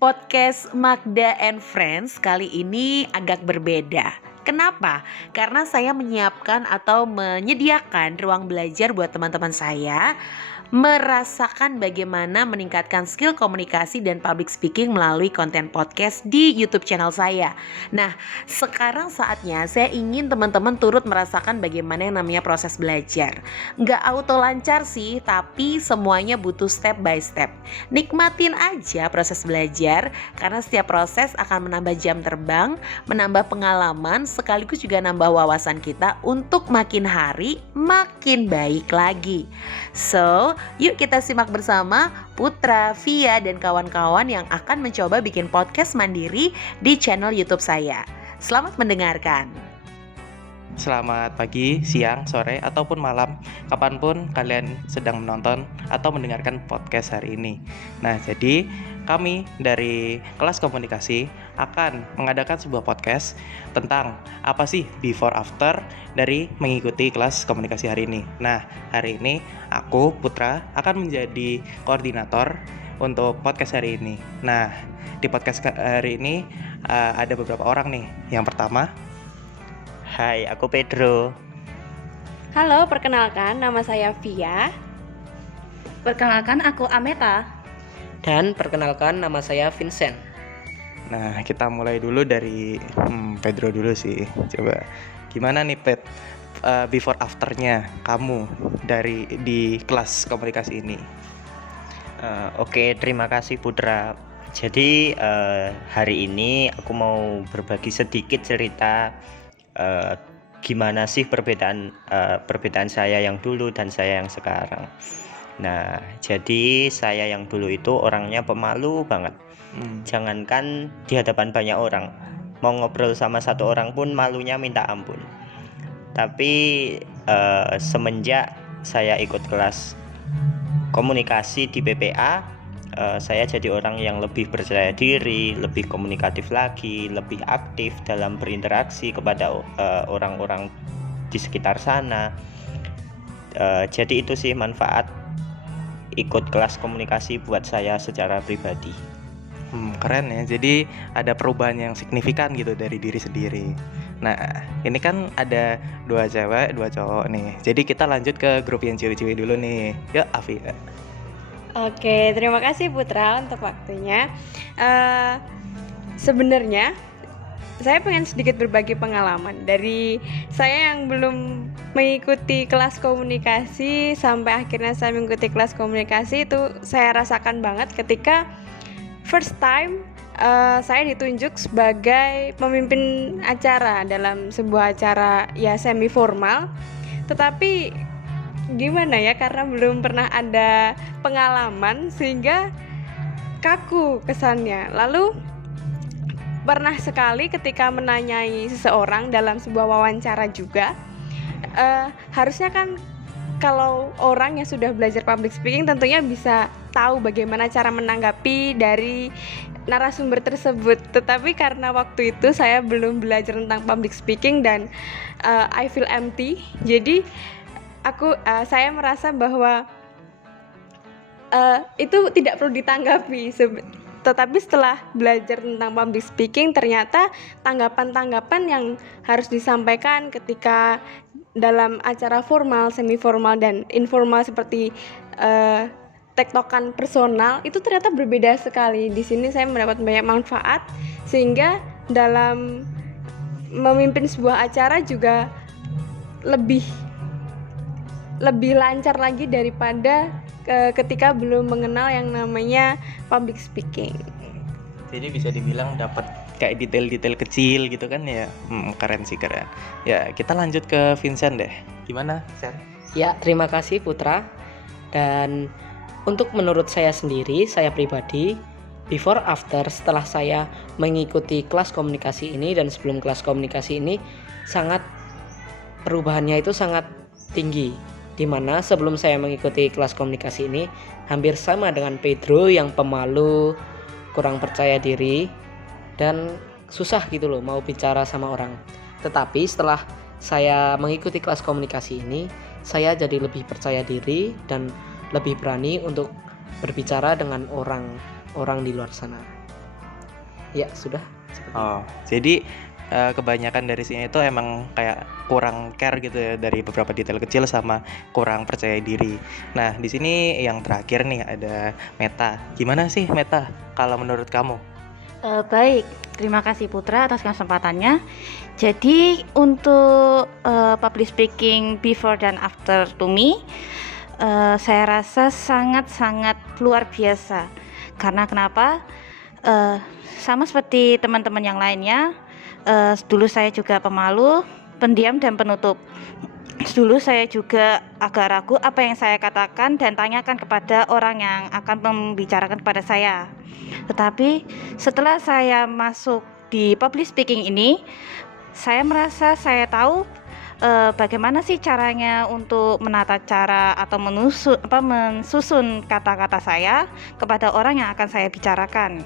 Podcast Magda and Friends kali ini agak berbeda. Kenapa? Karena saya menyiapkan atau menyediakan ruang belajar buat teman-teman saya merasakan bagaimana meningkatkan skill komunikasi dan public speaking melalui konten podcast di YouTube channel saya. Nah, sekarang saatnya saya ingin teman-teman turut merasakan bagaimana yang namanya proses belajar. Nggak auto lancar sih, tapi semuanya butuh step by step. Nikmatin aja proses belajar, karena setiap proses akan menambah jam terbang, menambah pengalaman, sekaligus juga nambah wawasan kita untuk makin hari makin baik lagi. So, yuk kita simak bersama Putra, Via, dan kawan-kawan yang akan mencoba bikin podcast mandiri di channel YouTube saya. Selamat mendengarkan. Selamat pagi, siang, sore, ataupun malam, kapanpun kalian sedang menonton atau mendengarkan podcast hari ini. Nah, jadi kami dari kelas komunikasi akan mengadakan sebuah podcast tentang apa sih before after dari mengikuti kelas komunikasi hari ini. Nah, hari ini aku, Putra, akan menjadi koordinator untuk podcast hari ini. Nah, di podcast hari ini ada beberapa orang nih. Yang pertama, Hai, aku Pedro. Halo, perkenalkan nama saya Via. Perkenalkan aku Ameta. Dan perkenalkan nama saya Vincent. nah kita mulai dulu dari Pedro dulu sih. Coba gimana nih Ped, before afternya kamu di kelas komunikasi ini? Oke, terima kasih Putra. Jadi hari ini aku mau berbagi sedikit cerita gimana sih perbedaan saya yang dulu dan saya yang sekarang. Nah, jadi saya yang dulu itu orangnya pemalu banget. Jangankan di hadapan banyak orang, mau ngobrol sama satu orang pun malunya minta ampun. Tapi semenjak saya ikut kelas komunikasi di PPA, saya jadi orang yang lebih percaya diri, lebih komunikatif lagi, lebih aktif dalam berinteraksi kepada orang-orang di sekitar sana. Jadi itu sih manfaat ikut kelas komunikasi buat saya secara pribadi. Keren ya, jadi ada perubahan yang signifikan gitu dari diri sendiri. Nah, ini kan ada 2 cewek, 2 cowok nih. Jadi kita lanjut ke grup yang cewek-cewek dulu nih. Yuk, Afi. Oke, terima kasih Putra untuk waktunya. Sebenarnya saya pengen sedikit berbagi pengalaman dari saya yang belum mengikuti kelas komunikasi sampai akhirnya saya mengikuti kelas komunikasi. Itu saya rasakan banget ketika first time saya ditunjuk sebagai pemimpin acara dalam sebuah acara ya semi formal. Tetapi gimana ya, karena belum pernah ada pengalaman sehingga kaku kesannya. Lalu pernah sekali ketika menanyai seseorang dalam sebuah wawancara juga, harusnya kan kalau orang yang sudah belajar public speaking tentunya bisa tahu bagaimana cara menanggapi dari narasumber tersebut. Tetapi karena waktu itu saya belum belajar tentang public speaking dan I feel empty, jadi saya merasa bahwa itu tidak perlu ditanggapi. Tetapi setelah belajar tentang public speaking, ternyata tanggapan-tanggapan yang harus disampaikan ketika dalam acara formal, semi formal, dan informal seperti tektokan personal itu ternyata berbeda sekali. Di sini saya mendapat banyak manfaat sehingga dalam memimpin sebuah acara juga lebih lancar lagi daripada ketika belum mengenal yang namanya public speaking. Jadi bisa dibilang dapat kayak detail-detail kecil gitu kan ya. Keren sih, keren. Ya, kita lanjut ke Vincent deh. Gimana, Sen? Ya, terima kasih Putra. Dan untuk menurut saya sendiri, saya pribadi, before after setelah saya mengikuti kelas komunikasi ini dan sebelum kelas komunikasi ini, perubahannya itu sangat tinggi. Dimana sebelum saya mengikuti kelas komunikasi ini hampir sama dengan Pedro yang pemalu, kurang percaya diri, dan susah gitu loh mau bicara sama orang. Tetapi setelah saya mengikuti kelas komunikasi ini, saya jadi lebih percaya diri dan lebih berani untuk berbicara dengan orang di luar sana. Ya, sudah. Seperti itu. Oh, jadi kebanyakan dari sini itu emang kayak kurang care gitu ya dari beberapa detail kecil sama kurang percaya diri. Nah, di sini yang terakhir nih ada Meta. Gimana sih Meta kalau menurut kamu? Baik, terima kasih Putra atas kesempatannya. Jadi untuk public speaking before dan after to me, saya rasa sangat-sangat luar biasa. Karena kenapa? Sama seperti teman-teman yang lainnya, dulu saya juga pemalu, pendiam dan penutup. Dulu saya juga agak ragu apa yang saya katakan dan tanyakan kepada orang yang akan membicarakan kepada saya. Tetapi setelah saya masuk di public speaking ini, saya merasa saya tahu bagaimana sih caranya untuk menata cara atau mensusun kata-kata saya kepada orang yang akan saya bicarakan.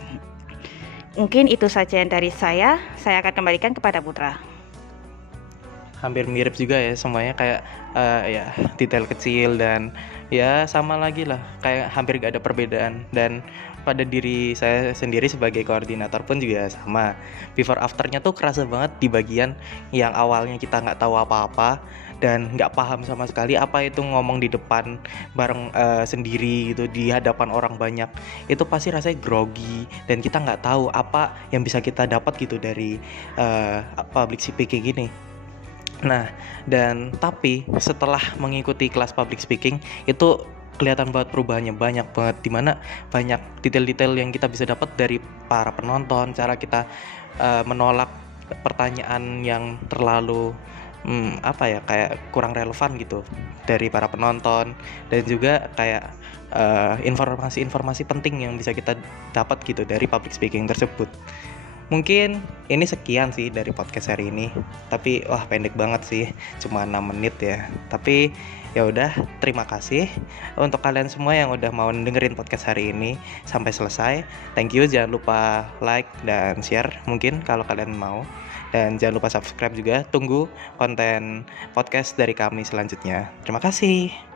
Mungkin itu saja yang dari saya akan kembalikan kepada Putra. Hampir mirip juga ya semuanya kayak ya detail kecil dan ya sama lagi lah kayak hampir gak ada perbedaan. Dan pada diri saya sendiri sebagai koordinator pun juga sama, before afternya tuh kerasa banget di bagian yang awalnya kita nggak tahu apa-apa dan nggak paham sama sekali apa itu ngomong di depan bareng sendiri gitu di hadapan orang banyak, itu pasti rasanya grogi dan kita nggak tahu apa yang bisa kita dapat gitu dari public speaking gini. Nah, dan tapi setelah mengikuti kelas public speaking itu kelihatan banget perubahannya banyak banget, dimana banyak detail-detail yang kita bisa dapat dari para penonton, cara kita menolak pertanyaan yang terlalu apa ya kayak kurang relevan gitu dari para penonton, dan juga kayak informasi-informasi penting yang bisa kita dapat gitu dari public speaking tersebut. Mungkin ini sekian sih dari podcast hari ini. Tapi wah pendek banget sih, cuma 6 menit ya. Tapi ya udah, terima kasih untuk kalian semua yang udah mau dengerin podcast hari ini sampai selesai. Thank you, jangan lupa like dan share mungkin kalau kalian mau. Dan jangan lupa subscribe juga. Tunggu konten podcast dari kami selanjutnya. Terima kasih.